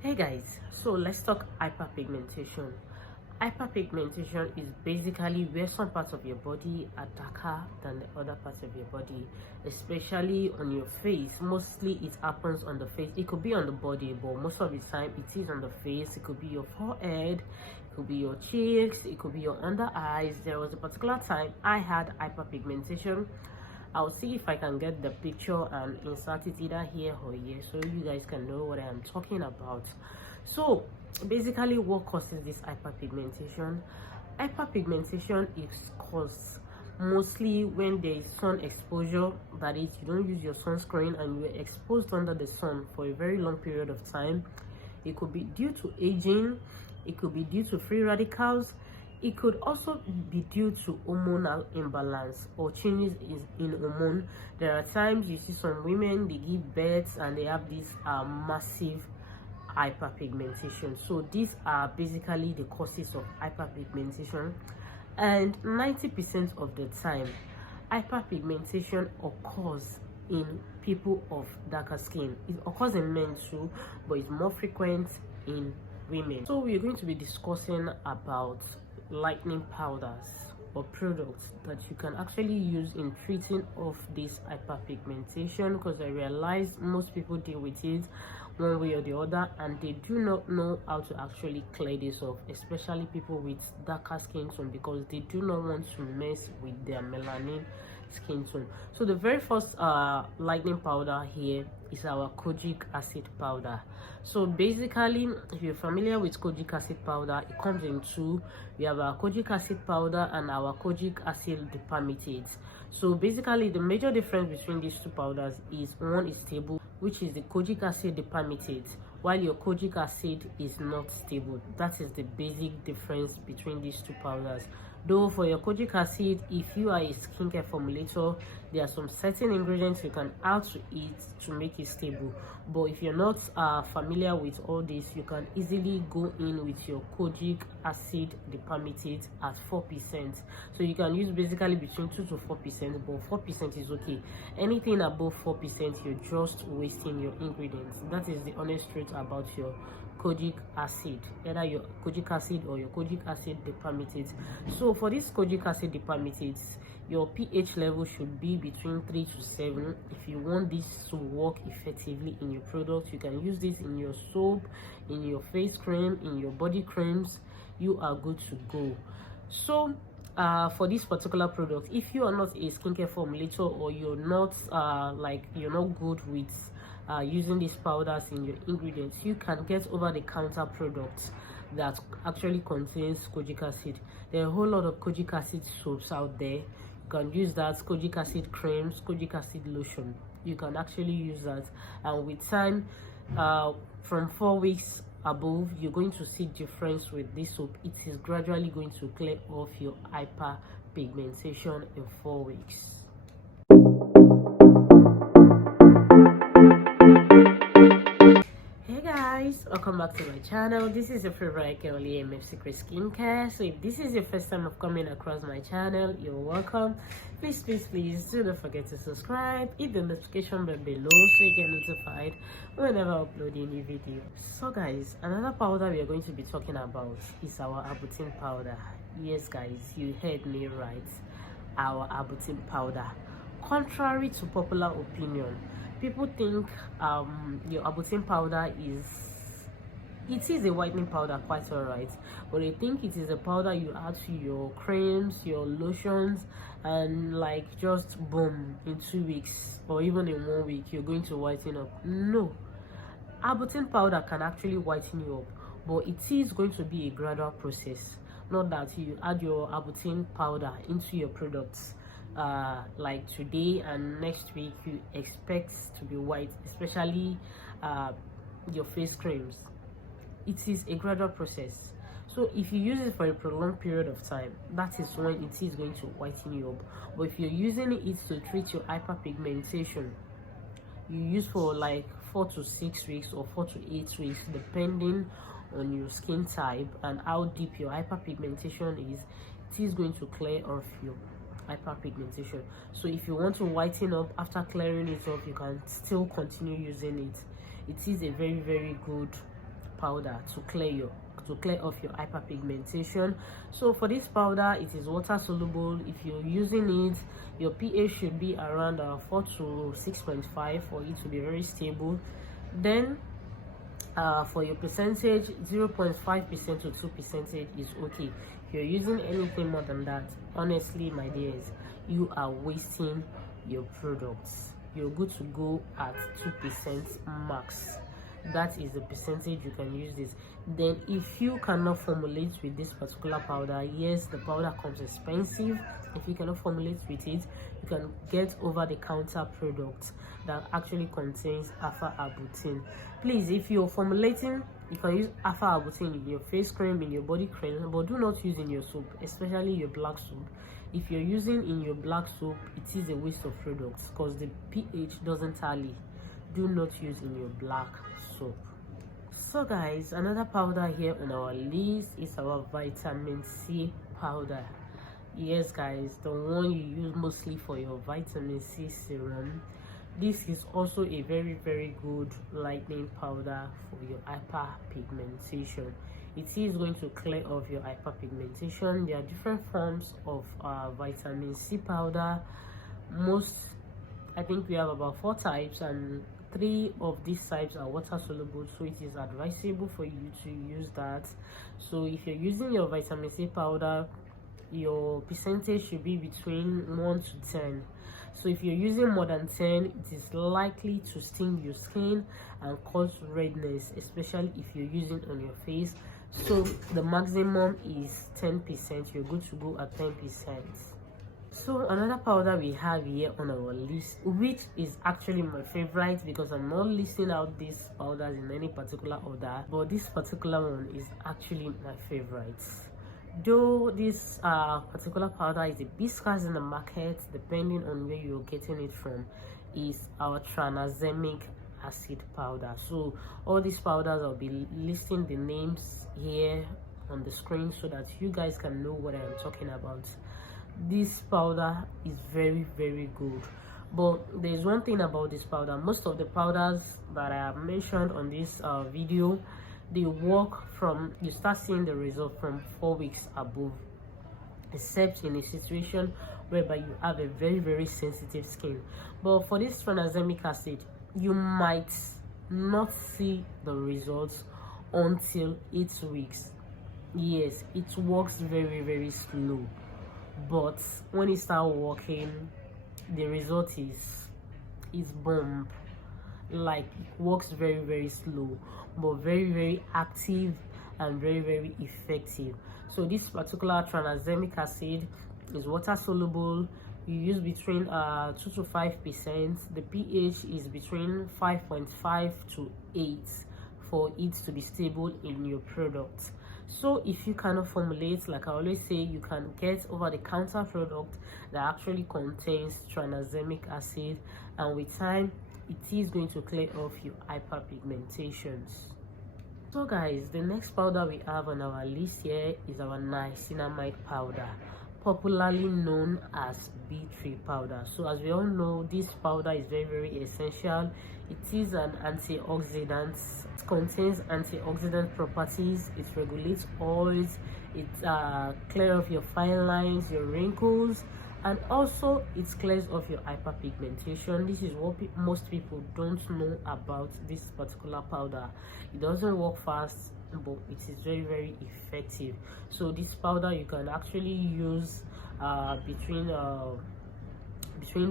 Hey guys, so let's talk hyperpigmentation. Hyperpigmentation is basically where some parts of your body are darker than the other parts of your body, especially on your face. Mostly it happens on the face. It could be on the body, but most of the time it is on the face. It could be your forehead, it could be your cheeks, it could be your under eyes. There was a particular time I had hyperpigmentation. I'll see if I can get the picture and insert it either here or here so you guys can know what I am talking about. So basically, what causes this hyperpigmentation? Hyperpigmentation is caused mostly when there is sun exposure, that is, you don't use your sunscreen and you are exposed under the sun for a very long period of time. It could be due to aging, it could be due to free radicals, it could also be due to hormonal imbalance or changes in hormone. There are times you see some women, they give birth and they have this massive hyperpigmentation. So these are basically the causes of hyperpigmentation, and 90% of the time hyperpigmentation occurs in people of darker skin. It occurs in men too, but it's more frequent in women. So we're going to be discussing about lightening powders or products that you can actually use in treating off this hyperpigmentation, because I realize most people deal with it one way or the other and they do not know how to actually clear this off, especially people with darker skin tone, because they do not want to mess with their melanin skin tone. So the very first lightening powder here is our Kojic acid powder. So basically, if you're familiar with Kojic acid powder, it comes in two. We have our Kojic acid powder and our Kojic acid dipalmitate. So basically, the major difference between these two powders is one is stable, which is the Kojic acid dipalmitate, while your Kojic acid is not stable. That is the basic difference between these two powders. Though for your Kojic acid, if you are a skincare formulator, there are some certain ingredients you can add to it to make it stable. But if you're not familiar with all this, you can easily go in with your Kojic acid dipalmitate at 4%. So you can use basically between 2 to 4%, but 4% is okay. Anything above 4%, you're just wasting your ingredients. That is the honest truth about your Kojic acid, either your Kojic acid or your Kojic acid dipalmitate. So for this Kojic acid dipalmitate, your pH level should be between 3 to 7. If you want this to work effectively in your product, you can use this in your soap, in your face cream, in your body creams. You are good to go. So for this particular product, if you are not a skincare formulator or you're not you're not good with using these powders in your ingredients, you can get over-the-counter products that actually contains Kojic acid. There are a whole lot of Kojic acid soaps out there. You can use that, Kojic acid creams, Kojic acid lotion. You can actually use that, and with time, from 4 weeks above, you're going to see difference with this soap. It is gradually going to clear off your hyperpigmentation in 4 weeks. Welcome back to my channel. This is your favorite girl, EMF Secret Skincare. So if this is your first time of coming across my channel, you're welcome. Please do not forget to subscribe, hit the notification bell below so you get notified whenever I upload a new video. So guys, another powder we are going to be talking about is our arbutin powder. Yes guys, you heard me right, our arbutin powder. Contrary to popular opinion, people think your arbutin powder is a whitening powder, quite all right, but I think it is a powder you add to your creams, your lotions, and like just boom, in 2 weeks or even in 1 week you're going to whiten up. No, arbutin powder can actually whiten you up, but it is going to be a gradual process. Not that you add your arbutin powder into your products like today and next week you expect to be white, especially your face creams. It is a gradual process. So if you use it for a prolonged period of time, that is when it is going to whiten you up. But if you're using it to treat your hyperpigmentation, you use for like 4 to 6 weeks or 4 to 8 weeks, depending on your skin type and how deep your hyperpigmentation is, it is going to clear off your hyperpigmentation. So if you want to whiten up after clearing it off, you can still continue using it. It is a very good powder to clear off your hyperpigmentation. So for this powder, it is water soluble. If you're using it, your pH should be around 4 to 6.5 for it to be very stable. Then for your percentage, 0.5% to 2% is okay. If you're using anything more than that, honestly my dears, you are wasting your products. You're good to go at 2% max. That is the percentage you can use this. Then if you cannot formulate with this particular powder, yes, the powder comes expensive. If you cannot formulate with it, you can get over-the-counter product that actually contains alpha arbutin. Please, if you're formulating, you can use alpha arbutin in your face cream, in your body cream, but do not use in your soap, especially your black soap. If you're using in your black soap, it is a waste of products because the pH doesn't tally. Do not use in your black soap. So guys, another powder here on our list is our vitamin C powder. Yes guys, the one you use mostly for your vitamin C serum. This is also a very good lightening powder for your hyperpigmentation. It is going to clear off your hyperpigmentation. There are different forms of vitamin C powder. I think we have about 4 types, and 3 of these types are water soluble, so it is advisable for you to use that. So if you're using your vitamin C powder, your percentage should be between 1 to 10. So if you're using more than 10, it is likely to sting your skin and cause redness, especially if you're using on your face. So the maximum is 10%. You're good to go at 10%. So another powder we have here on our list, which is actually my favorite, because I'm not listing out these powders in any particular order, but this particular one is actually my favorite. Though this particular powder is a bit scarce in the market, depending on where you're getting it from, is our tranexamic acid powder. So all these powders, I'll be listing the names here on the screen so that you guys can know what I'm talking about. This powder is very good, but there's one thing about this powder. Most of the powders that I have mentioned on this video, they work from, you start seeing the result from 4 weeks above, except in a situation whereby you have a very sensitive skin. But for this tranexamic acid, you might not see the results until 8 weeks. Yes, it works very slow, but when it starts working, the result is bomb. Like, it works very slow, but very active and very effective. So this particular tranexamic acid is water soluble. You use between 2 to 5%. The pH is between 5.5 to 8 for it to be stable in your product. So if you cannot formulate, like I always say, you can get over-the-counter product that actually contains tranexamic acid, and with time it is going to clear off your hyperpigmentations. So guys, the next powder we have on our list here is our niacinamide powder, popularly known as B3 powder. So as we all know, this powder is very essential. It is an antioxidant. It contains antioxidant properties. It regulates oils. It clears off your fine lines, your wrinkles, and also it clears off your hyperpigmentation. This is what most people don't know about this particular powder. It doesn't work fast, but it is very effective. So this powder you can actually use between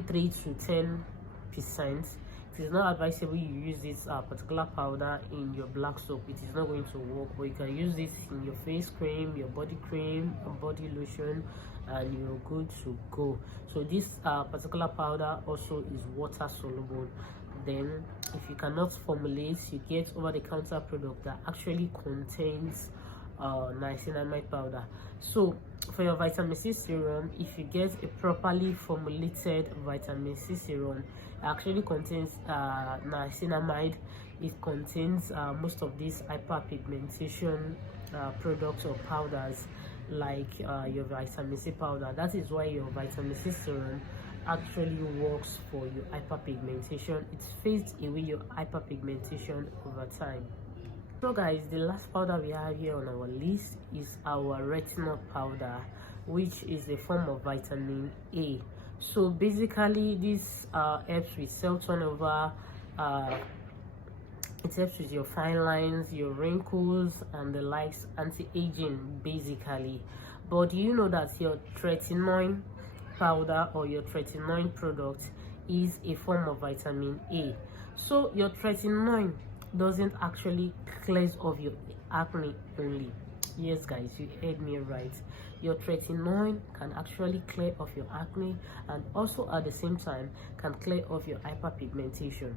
3 to 10%. It is not advisable you use this particular powder in your black soap. It is not going to work, but you can use this in your face cream, your body cream, and body lotion, and you're good to go. So this particular powder also is water soluble. Then if you cannot formulate, you get over-the-counter product that actually contains niacinamide powder. So for your vitamin C serum, if you get a properly formulated vitamin C serum, it actually contains niacinamide. It contains most of these hyperpigmentation products or powders, like your vitamin C powder. That is why your vitamin C serum actually works for your hyperpigmentation. It fades away your hyperpigmentation over time. So guys, the last powder we have here on our list is our retinol powder, which is a form of vitamin A. So basically this helps with cell turnover, it helps with your fine lines, your wrinkles and the likes, anti-aging basically. But do you know that your tretinoin powder or your tretinoin product is a form of vitamin A? So your tretinoin doesn't actually cleanse off your acne only. Yes guys, you heard me right. Your tretinoin can actually clear off your acne and also at the same time can clear off your hyperpigmentation.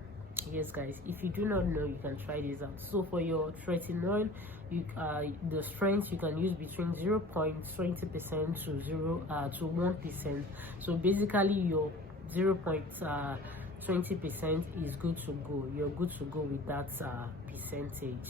Yes guys, if you do not know, you can try this out. So for your tretinoin, you the strength you can use between 0.20% to 1%. So basically your 0.20% is good to go. You're good to go with that percentage.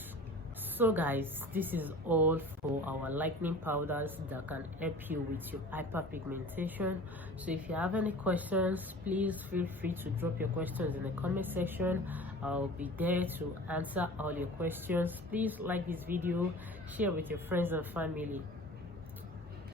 So guys, this is all for our lightening powders that can help you with your hyperpigmentation. So if you have any questions, please feel free to drop your questions in the comment section. I'll be there to answer all your questions. Please like this video, share with your friends and family.